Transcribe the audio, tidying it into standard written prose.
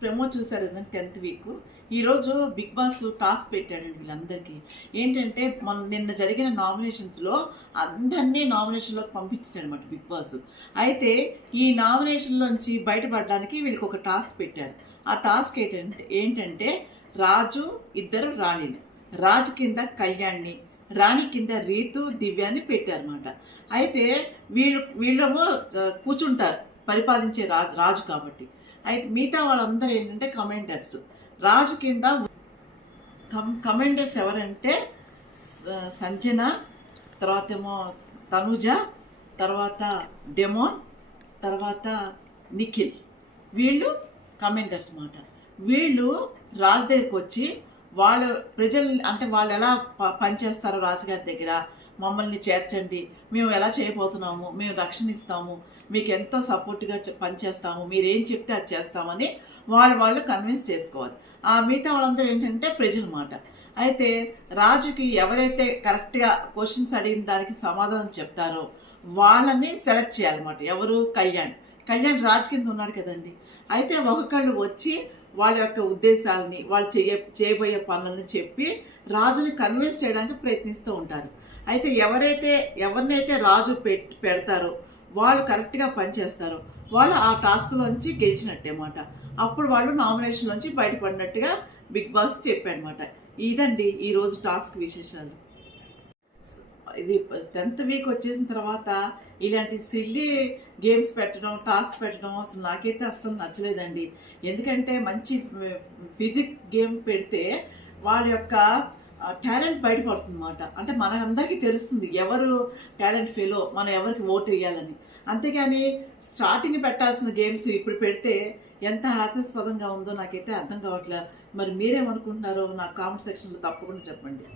Promo చూసారు కదా 10th week. ఈరోజు బిగ్ బాస్ టాస్క్ పెట్టాడండి వీళ్ళందరికీ. ఏంటంటే నిన్న జరిగిన నామినేషన్స్లో అందరినీ నామినేషన్లోకి పంపించాడు అనమాట బిగ్ బాస్. అయితే ఈ నామినేషన్లోంచి బయటపడడానికి వీళ్ళకి ఒక టాస్క్ పెట్టారు. ఆ టాస్క్ ఏంటంటే రాజు ఇద్దరు రాణిని, రాజు కింద కళ్యాణ్ని, రాణి కింద రీతు దివ్యాన్ని పెట్టారన్నమాట. అయితే వీళ్ళేమో కూర్చుంటారు పరిపాలించే రాజు కాబట్టి. అయితే మిగతా వాళ్ళందరూ ఏంటంటే కమెంటర్స్. రాజు కింద కమెంటర్స్ ఎవరంటే సంజన, తర్వాత ఏమో తనుజ, తర్వాత డెమోన్, తర్వాత నిఖిల్. వీళ్ళు కమెంటర్స్ మాట. వీళ్ళు రాజు దగ్గరికి వచ్చి వాళ్ళ ప్రజలు అంటే వాళ్ళు ఎలా పనిచేస్తారో రాజుగారి దగ్గర, మమ్మల్ని చేర్చండి, మేము ఎలా చేయబోతున్నాము, మేము రక్షణ ఇస్తాము, మీకు ఎంతో సపోర్ట్గా పనిచేస్తాము, మీరు ఏం చెప్తే అది చేస్తామని వాళ్ళు కన్విన్స్ చేసుకోవాలి. ఆ మిగతా వాళ్ళందరూ ఏంటంటే ప్రజల మాట. అయితే రాజుకి ఎవరైతే కరెక్ట్గా క్వశ్చన్స్ అడిగిన దానికి సమాధానం చెప్తారో వాళ్ళని సెలెక్ట్ చేయాలన్నమాట. ఎవరు? కళ్యాణ్ రాజు కింద ఉన్నాడు కదండి. అయితే ఒక్కొక్కళ్ళు వచ్చి వాళ్ళ యొక్క ఉద్దేశాలని, వాళ్ళు చేయబోయే పనులను చెప్పి రాజుని కన్విన్స్ చేయడానికి ప్రయత్నిస్తూ ఉంటారు. అయితే ఎవరినైతే రాజు పెడతారో వాళ్ళు కరెక్ట్గా పనిచేస్తారో వాళ్ళు ఆ టాస్క్లోంచి గెలిచినట్టే అన్నమాట. అప్పుడు వాళ్ళు నామినేషన్లోంచి బయటపడినట్టుగా బిగ్ బాస్ చెప్పాడనమాట. ఇదండి ఈరోజు టాస్క్ విశేషాలు. ఇది 10th వీక్ వచ్చేసిన తర్వాత ఇలాంటి సిల్లీ గేమ్స్ పెట్టడం, టాస్క్ పెట్టడం అసలు నాకైతే అస్సలు నచ్చలేదండి. ఎందుకంటే మంచి ఫిజిక్ గేమ్ పెడితే వాళ్ళ యొక్క టాలెంట్ బయటపడుతుంది అన్నమాట. అంటే మనందరికీ తెలుస్తుంది ఎవరు టాలెంట్ ఫెలో, మనం ఎవరికి ఓటు వేయాలని. అంతేగాని స్టార్టింగ్ పెట్టాల్సిన గేమ్స్ ఇప్పుడు పెడితే ఎంత హాస్యాస్పదంగా ఉందో నాకైతే అర్థం కావట్లేదు. మరి మీరేమనుకుంటున్నారో నాకు కామెంట్ సెక్షన్లో తప్పకుండా చెప్పండి.